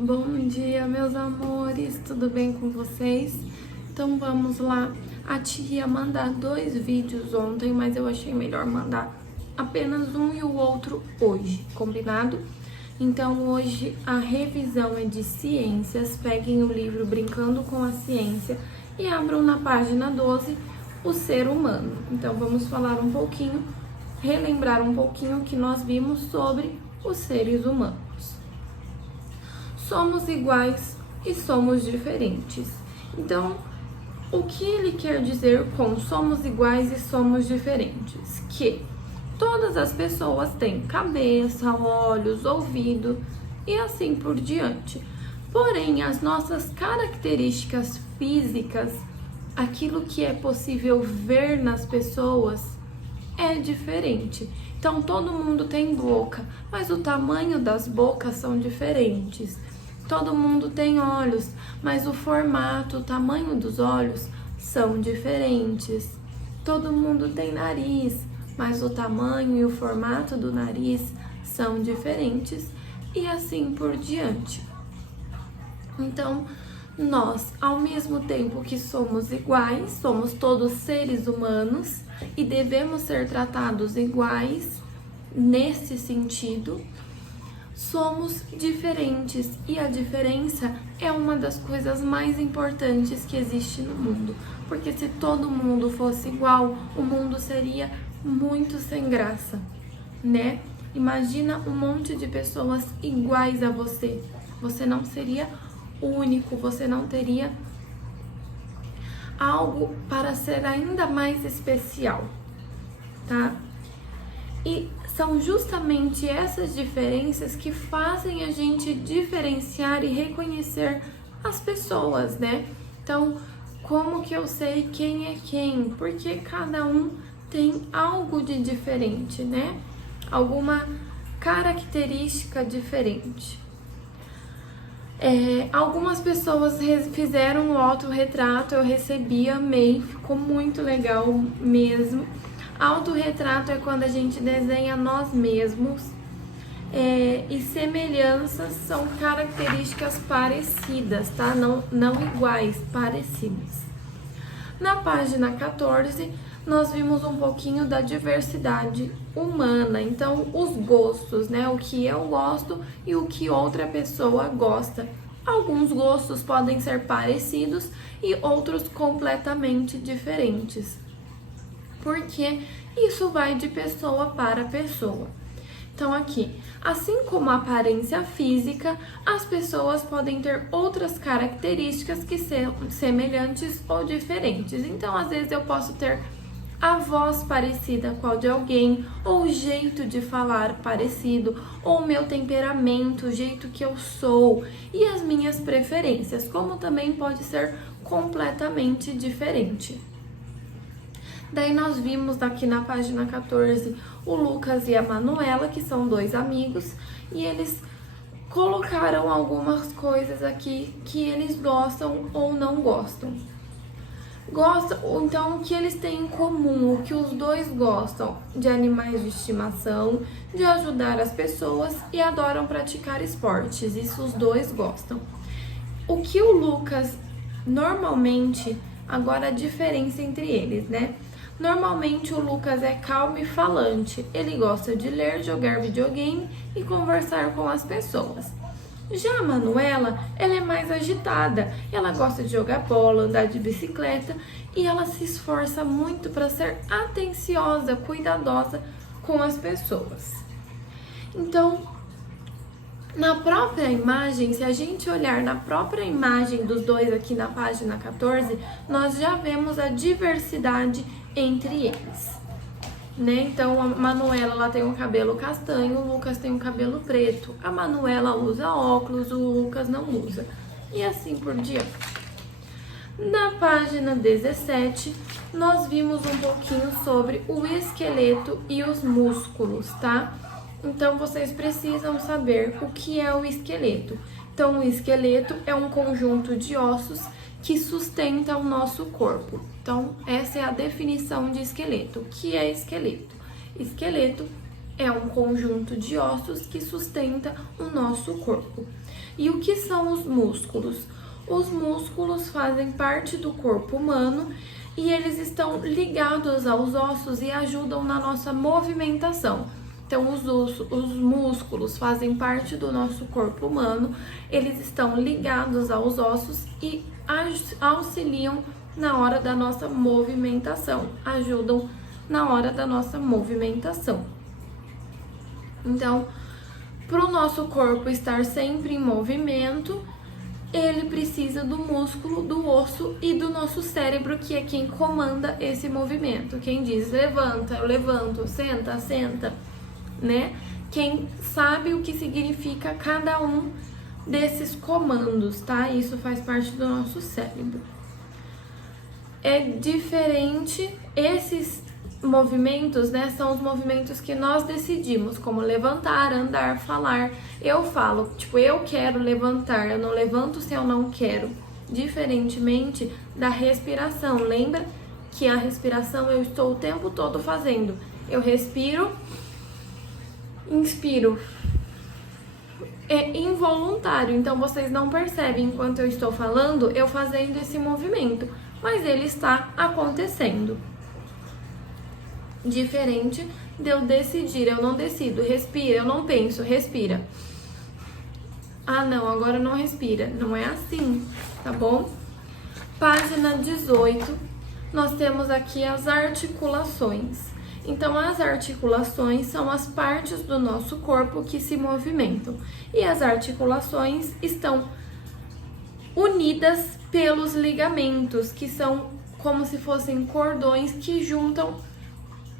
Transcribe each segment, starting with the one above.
Bom dia, meus amores, tudo bem com vocês? Então vamos lá. A tia ia mandar 2 vídeos ontem, mas eu achei melhor mandar apenas um e o outro hoje, combinado? Então hoje a revisão é de ciências. Peguem o livro Brincando com a Ciência e abram na página 12 o ser humano. Então vamos falar um pouquinho, relembrar um pouquinho o que nós vimos sobre os seres humanos. Somos iguais e somos diferentes. Então, o que ele quer dizer com somos iguais e somos diferentes? Que todas as pessoas têm cabeça, olhos, ouvido e assim por diante. Porém, as nossas características físicas, aquilo que é possível ver nas pessoas, é diferente. Então, todo mundo tem boca, mas o tamanho das bocas são diferentes. Todo mundo tem olhos, mas o formato, o tamanho dos olhos são diferentes. Todo mundo tem nariz, mas o tamanho e o formato do nariz são diferentes e assim por diante. Então, nós, ao mesmo tempo que somos iguais, somos todos seres humanos e devemos ser tratados iguais nesse sentido, somos diferentes e a diferença é uma das coisas mais importantes que existe no mundo, porque se todo mundo fosse igual, o mundo seria muito sem graça, né? Imagina um monte de pessoas iguais a você, você não seria único, você não teria algo para ser ainda mais especial, tá? E são justamente essas diferenças que fazem a gente diferenciar e reconhecer as pessoas, né? Então, como que eu sei quem é quem? Porque cada um tem algo de diferente, né? Alguma característica diferente. Algumas pessoas fizeram o autorretrato, eu recebi, amei, ficou muito legal mesmo. Autorretrato é quando a gente desenha nós mesmos, e semelhanças são características parecidas, tá? Não iguais, parecidas. Na página 14, nós vimos um pouquinho da diversidade humana, então os gostos, né? O que eu gosto e o que outra pessoa gosta. Alguns gostos podem ser parecidos e outros completamente diferentes, porque isso vai de pessoa para pessoa. Então aqui, assim como a aparência física, as pessoas podem ter outras características que são semelhantes ou diferentes. Então, às vezes eu posso ter a voz parecida com a de alguém, ou o jeito de falar parecido, ou o meu temperamento, o jeito que eu sou e as minhas preferências, como também pode ser completamente diferente. Daí nós vimos aqui na página 14 o Lucas e a Manuela, que são 2 amigos, e eles colocaram algumas coisas aqui que eles gostam ou não gostam. Então, o que eles têm em comum, o que os dois gostam? De animais de estimação, de ajudar as pessoas e adoram praticar esportes, isso os dois gostam. O que o Lucas normalmente, agora a diferença entre eles, né? Normalmente o Lucas é calmo e falante, ele gosta de ler, jogar videogame e conversar com as pessoas. Já a Manuela, ela é mais agitada, ela gosta de jogar bola, andar de bicicleta e ela se esforça muito para ser atenciosa, cuidadosa com as pessoas. Então, na própria imagem, se a gente olhar na própria imagem dos dois aqui na página 14, nós já vemos a diversidade entre eles, né? Então, a Manuela, ela tem um cabelo castanho, o Lucas tem um cabelo preto. A Manuela usa óculos, o Lucas não usa. E assim por diante. Na página 17, nós vimos um pouquinho sobre o esqueleto e os músculos, tá? Então, vocês precisam saber o que é o esqueleto. Então, o esqueleto é um conjunto de ossos que sustenta o nosso corpo. Então, essa é a definição de esqueleto. O que é esqueleto? Esqueleto é um conjunto de ossos que sustenta o nosso corpo. E o que são os músculos? Os músculos fazem parte do corpo humano e eles estão ligados aos ossos e ajudam na nossa movimentação. Então, os músculos fazem parte do nosso corpo humano, eles estão ligados aos ossos e auxiliam na hora da nossa movimentação, ajudam na hora da nossa movimentação. Então, para o nosso corpo estar sempre em movimento, ele precisa do músculo, do osso e do nosso cérebro, que é quem comanda esse movimento. Quem diz levanta, eu levanto, senta, senta, né? Quem sabe o que significa cada um desses comandos, tá? Isso faz parte do nosso cérebro. É diferente, esses movimentos, né, são os movimentos que nós decidimos, como levantar, andar, falar. Eu falo, tipo, eu quero levantar, eu não levanto se eu não quero. Diferentemente da respiração. Lembra que a respiração eu estou o tempo todo fazendo. Eu respiro, inspiro. É involuntário, então vocês não percebem enquanto eu estou falando, eu fazendo esse movimento, mas ele está acontecendo. Diferente de eu decidir, eu não decido, respira, eu não penso, respira. Ah, não, agora não respira. Não é assim, tá bom? Página 18, nós temos aqui as articulações. Então, as articulações são as partes do nosso corpo que se movimentam. E as articulações estão unidas pelos ligamentos, que são como se fossem cordões que juntam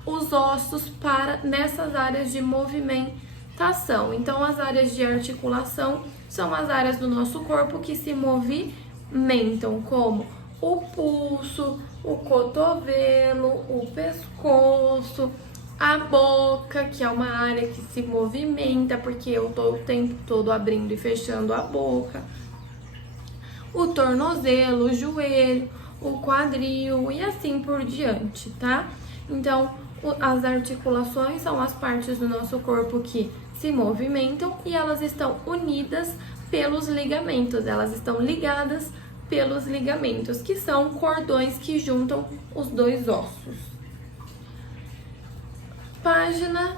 os ossos para nessas áreas de movimentação. Então, as áreas de articulação são as áreas do nosso corpo que se movimentam, como o pulso, o cotovelo, o pescoço, a boca, que é uma área que se movimenta, porque eu tô o tempo todo abrindo e fechando a boca, o tornozelo, o joelho, o quadril e assim por diante, tá? Então, as articulações são as partes do nosso corpo que se movimentam e elas estão unidas pelos ligamentos, elas estão ligadas pelos ligamentos, que são cordões que juntam os dois ossos. Página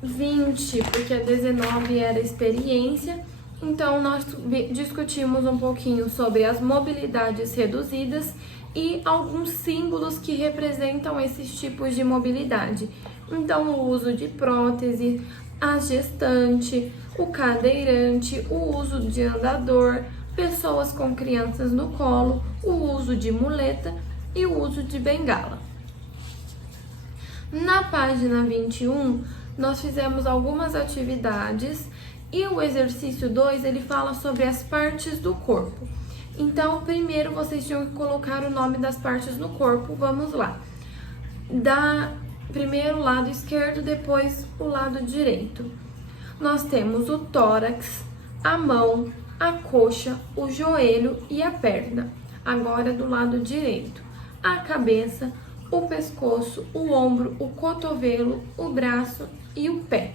20, porque a 19 era experiência, então nós discutimos um pouquinho sobre as mobilidades reduzidas e alguns símbolos que representam esses tipos de mobilidade. Então, o uso de prótese, a gestante, o cadeirante, o uso de andador, pessoas com crianças no colo, o uso de muleta e o uso de bengala. Na página 21, nós fizemos algumas atividades e o exercício 2, ele fala sobre as partes do corpo. Então, primeiro vocês tinham que colocar o nome das partes do corpo. Vamos lá. Primeiro o lado esquerdo, depois o lado direito. Nós temos o tórax, a mão, a coxa, o joelho e a perna. Agora do lado direito. A cabeça, o pescoço, o ombro, o cotovelo, o braço e o pé.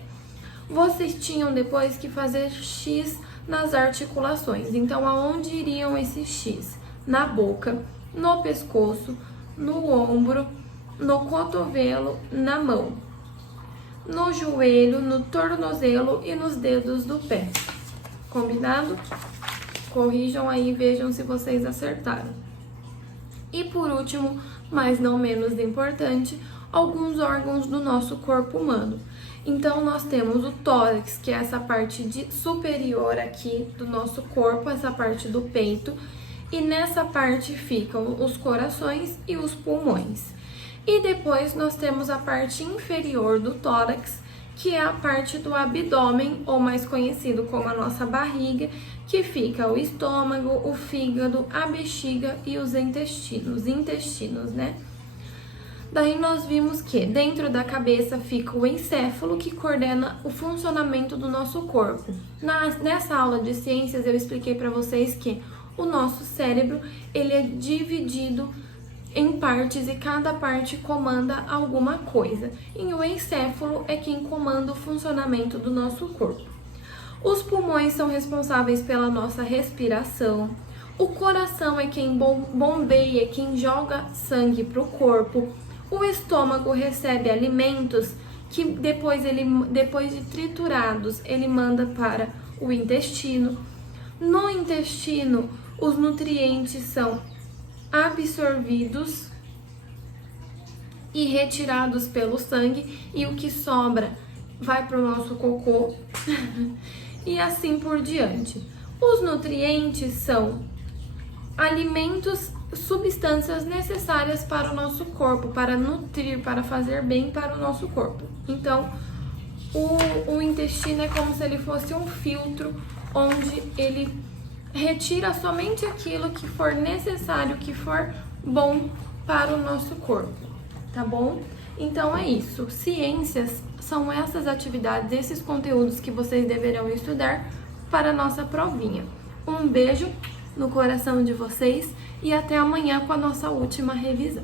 Vocês tinham depois que fazer X nas articulações. Então, aonde iriam esses X? Na boca, no pescoço, no ombro, no cotovelo, na mão, no joelho, no tornozelo e nos dedos do pé. Combinado? Corrijam aí e vejam se vocês acertaram. E por último, mas não menos importante, alguns órgãos do nosso corpo humano. Então, nós temos o tórax, que é essa parte superior aqui do nosso corpo, essa parte do peito. E nessa parte ficam os corações e os pulmões. E depois nós temos a parte inferior do tórax, que é a parte do abdômen, ou mais conhecido como a nossa barriga, que fica o estômago, o fígado, a bexiga e os intestinos, né? Daí nós vimos que dentro da cabeça fica o encéfalo, que coordena o funcionamento do nosso corpo. Nessa aula de ciências eu expliquei para vocês que o nosso cérebro, ele é dividido em partes e cada parte comanda alguma coisa. E o encéfalo é quem comanda o funcionamento do nosso corpo. Os pulmões são responsáveis pela nossa respiração. O coração é quem bombeia, quem joga sangue para o corpo. O estômago recebe alimentos que depois de triturados, ele manda para o intestino. No intestino, os nutrientes são absorvidos e retirados pelo sangue, e o que sobra vai para o nosso cocô e assim por diante. Os nutrientes são alimentos, substâncias necessárias para o nosso corpo, para nutrir, para fazer bem para o nosso corpo. Então, o intestino é como se ele fosse um filtro onde ele retira somente aquilo que for necessário, que for bom para o nosso corpo, tá bom? Então é isso. Ciências são essas atividades, esses conteúdos que vocês deverão estudar para a nossa provinha. Um beijo no coração de vocês e até amanhã com a nossa última revisão.